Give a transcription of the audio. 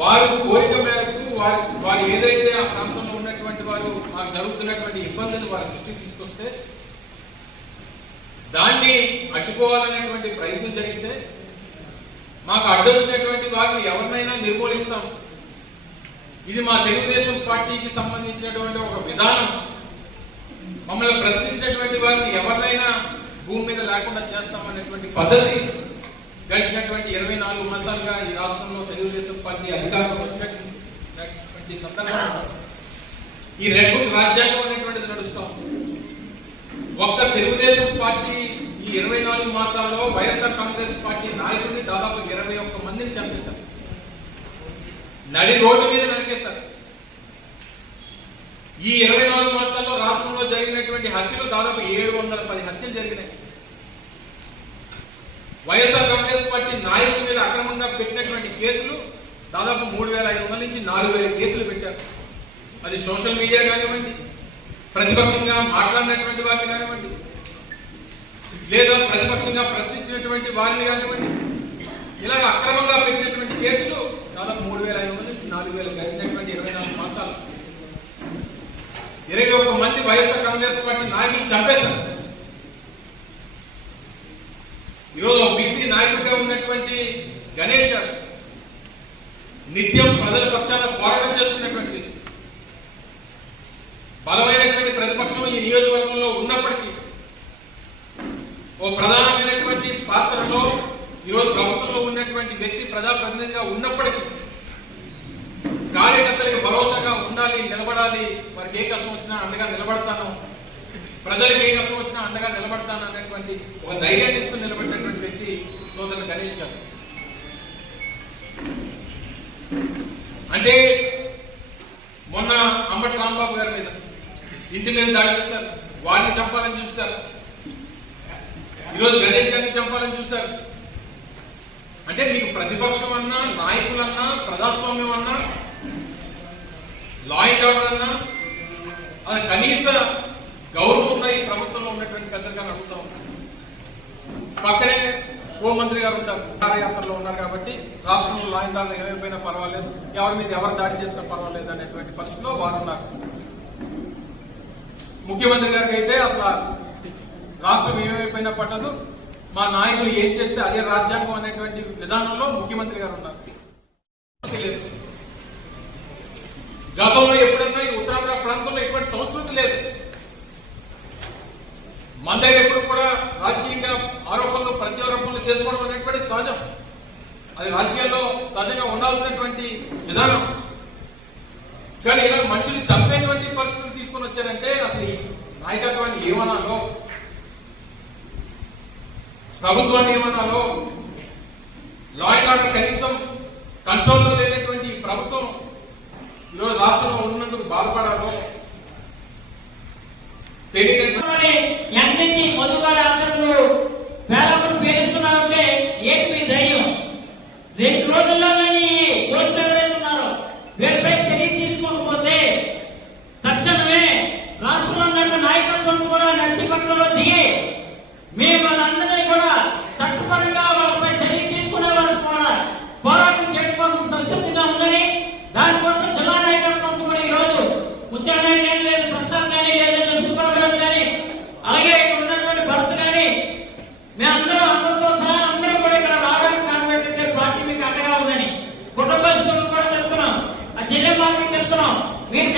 వారి కోరిక మేరకు వారు ఏదైతే ఆ ప్రాంతంలో ఉన్నటువంటి వారు మాకు జరుగుతున్నటువంటి ఇబ్బందులు వారి దృష్టికి తీసుకొస్తే దాన్ని అడ్డుకోవాలనేటువంటి ప్రయత్నం జరిగితే మాకు అడ్డొచ్చినటువంటి వారిని ఎవరినైనా నిర్మూలిస్తాం. ఇది మా తెలుగుదేశం పార్టీకి సంబంధించినటువంటి ఒక విధానం. మమ్మల్ని ప్రశ్నించినటువంటి వారిని ఎవరినైనా భూమి మీద లేకుండా చేస్తామనేటువంటి పద్ధతి గడిచినటువంటి 24 మాసాలుగా ఈ రాష్ట్రంలో తెలుగుదేశం పార్టీ అధికారంలో వచ్చినటువంటి సందర్భంలో ఈ రెడ్ బుక్ రాజ్యాంగం అనేటువంటిది నడుస్తాం. ఒక్క తెలుగుదేశం పార్టీ ఈ 24 మాసాల్లో వైఎస్ఆర్ కాంగ్రెస్ పార్టీ నాయకుడిని దాదాపు 21 మందిని చంపేశారు. నడి రోడ్డు మీద నరికేశారు. ఈ 24 మాసాల్లో రాష్ట్రంలో జరిగినటువంటి హత్యలు దాదాపు 710 హత్యలు జరిగినాయి. వైఎస్ఆర్ కాంగ్రెస్ పార్టీ నాయకుల మీద అక్రమంగా పెట్టినటువంటి కేసులు దాదాపు 3500 నుంచి 4000 కేసులు పెట్టారు. అది సోషల్ మీడియా కానివ్వండి, ప్రతిపక్షంగా మాట్లాడినటువంటి వారిని కానివ్వండి, లేదా ప్రతిపక్షంగా ప్రశ్నించినటువంటి వారిని కానివ్వండి, ఇలా అక్రమంగా పెట్టినటువంటి కేసులు దాదాపు 3500 నుంచి 4000 గడిచినటువంటి 24 మాసాలు 21 మంది వైఎస్ఆర్ కాంగ్రెస్ పార్టీ నాయకులు చంపేశారు. ఈరోజు బీసీ నాయకుడిగా ఉన్నటువంటి గణేష్ గారు నిత్యం ప్రజల పక్షాన పోరాటం చేస్తున్నటువంటి బలమైనటువంటి ప్రతిపక్షం ఈ నియోజకవర్గంలో ఉన్నప్పటికీ ఓ ప్రధానమైనటువంటి పాత్రలో ఈరోజు ప్రభుత్వంలో ఉన్నటువంటి వ్యక్తి ప్రజాప్రతినిధిగా ఉన్నప్పటికీ కార్యకర్తలకు భరోసాగా ఉండాలి, నిలబడాలి, వారికి ఏ కష్టం వచ్చినా అండగా నిలబడతాను, ప్రజలకు ఏ కష్టం వచ్చినా అండగా నిలబడతాను అనేటువంటి ఒక ధైర్యాన్ని ఇస్తూ నిలబడినటువంటి వ్యక్తి సోదరుడు గణేష్ గారు. అంటే మొన్న అంబటి రాంబాబు గారి మీద ఇంటి మీద దాడి చేశారు, వారిని చంపాలని చూశారు. ఈరోజు గణేష్ గారిని చంపాలని చూశారు. అంటే మీకు ప్రతిపక్షం అన్నా, నాయకులన్నా, ప్రజాస్వామ్యం అన్నా, లా అండ్ ఆర్డర్ అన్నా అది కనీస గౌరవం ఉందా ఈ ప్రభుత్వంలో ఉన్నటువంటి పెద్దలుగా అడుగుతా ఉంటారు. పక్కనే హోంమంత్రి గారు ఉంటారు, కార్యయాత్రలో ఉన్నారు కాబట్టి రాష్ట్రంలో లా అండ్ ఆర్డర్ ఏమైపోయినా పర్వాలేదు, ఎవరి మీద ఎవరు దాడి చేసినా పర్వాలేదు అనేటువంటి పరిస్థితిలో వారు ఉన్నారు. ముఖ్యమంత్రి గారికి అయితే అసలు రాష్ట్రం ఏమైపోయినా పట్టదు, మా నాయకులు ఏం చేస్తే అదే రాజ్యాంగం అనేటువంటి విధానంలో ముఖ్యమంత్రి గారు ఉన్నారు. గతంలో ఎప్పుడన్నా ఈ ఉత్తరాంధ్ర ప్రాంతంలో ఇటువంటి సంస్కృతి లేదు. మన దగ్గర ఎప్పుడు కూడా రాజకీయంగా ఆరోపణలు ప్రత్యారోపణలు చేసుకోవడం అనేటువంటి సహజం. అది రాజకీయాల్లో సహజంగా ఉండాల్సినటువంటి విధానం. కానీ ఇలా మనుషులు చంపేటువంటి పరిస్థితులు తీసుకొని వచ్చారంటే అసలు ఈ నాయకత్వాన్ని ఏమనాలో, ప్రభుత్వాన్ని ఏమనాలో, లా అండ్ ఆర్డర్ కనీసం కంట్రోల్లో లేనటువంటి ప్రభుత్వం ఈరోజు రాష్ట్రంలో ఉన్నందుకు బాధపడాలో తెలియనటువంటి మధుగాడ అందరూ పేదలను పేరుస్తున్నారంటే ఏంటి మీ ధైర్యం? 2 రోజుల్లో దోషులు ఎవరైతే ఉన్నారో వీరిపై చర్య తీసుకోకపోతే తక్షణమే రాష్ట్రంలో ఉన్న నాయకత్వం కూడా నడిచిపట్టులో దిగి మేము వాళ్ళందరినీ కూడా చట్టపరంగా వాళ్ళపై చర్య తీసుకునే వరకు కూడా పోరాటం చేయడం కోసం సంసిద్ధంగా ఉందని, దానికోసం జిల్లా నాయకత్వం కూడా ఈరోజు ఉద్యోగాలు ఏం లేదు, ప్రస్తుతం కానీ లేదంటే సుబ్రహ్మణ్యం కానీ అలాగే ఇక్కడ ఉన్నటువంటి భర్త కానీ మేమందరం అందరితో సహా అందరూ కూడా ఇక్కడ రావడానికి కారణం ఏంటంటే పార్టీ మీకు అండగా ఉందని కుటుంబ సభ్యులు కూడా చెప్తున్నాం, ఆ జిల్లా మార్గం చెప్తున్నాం. మీరు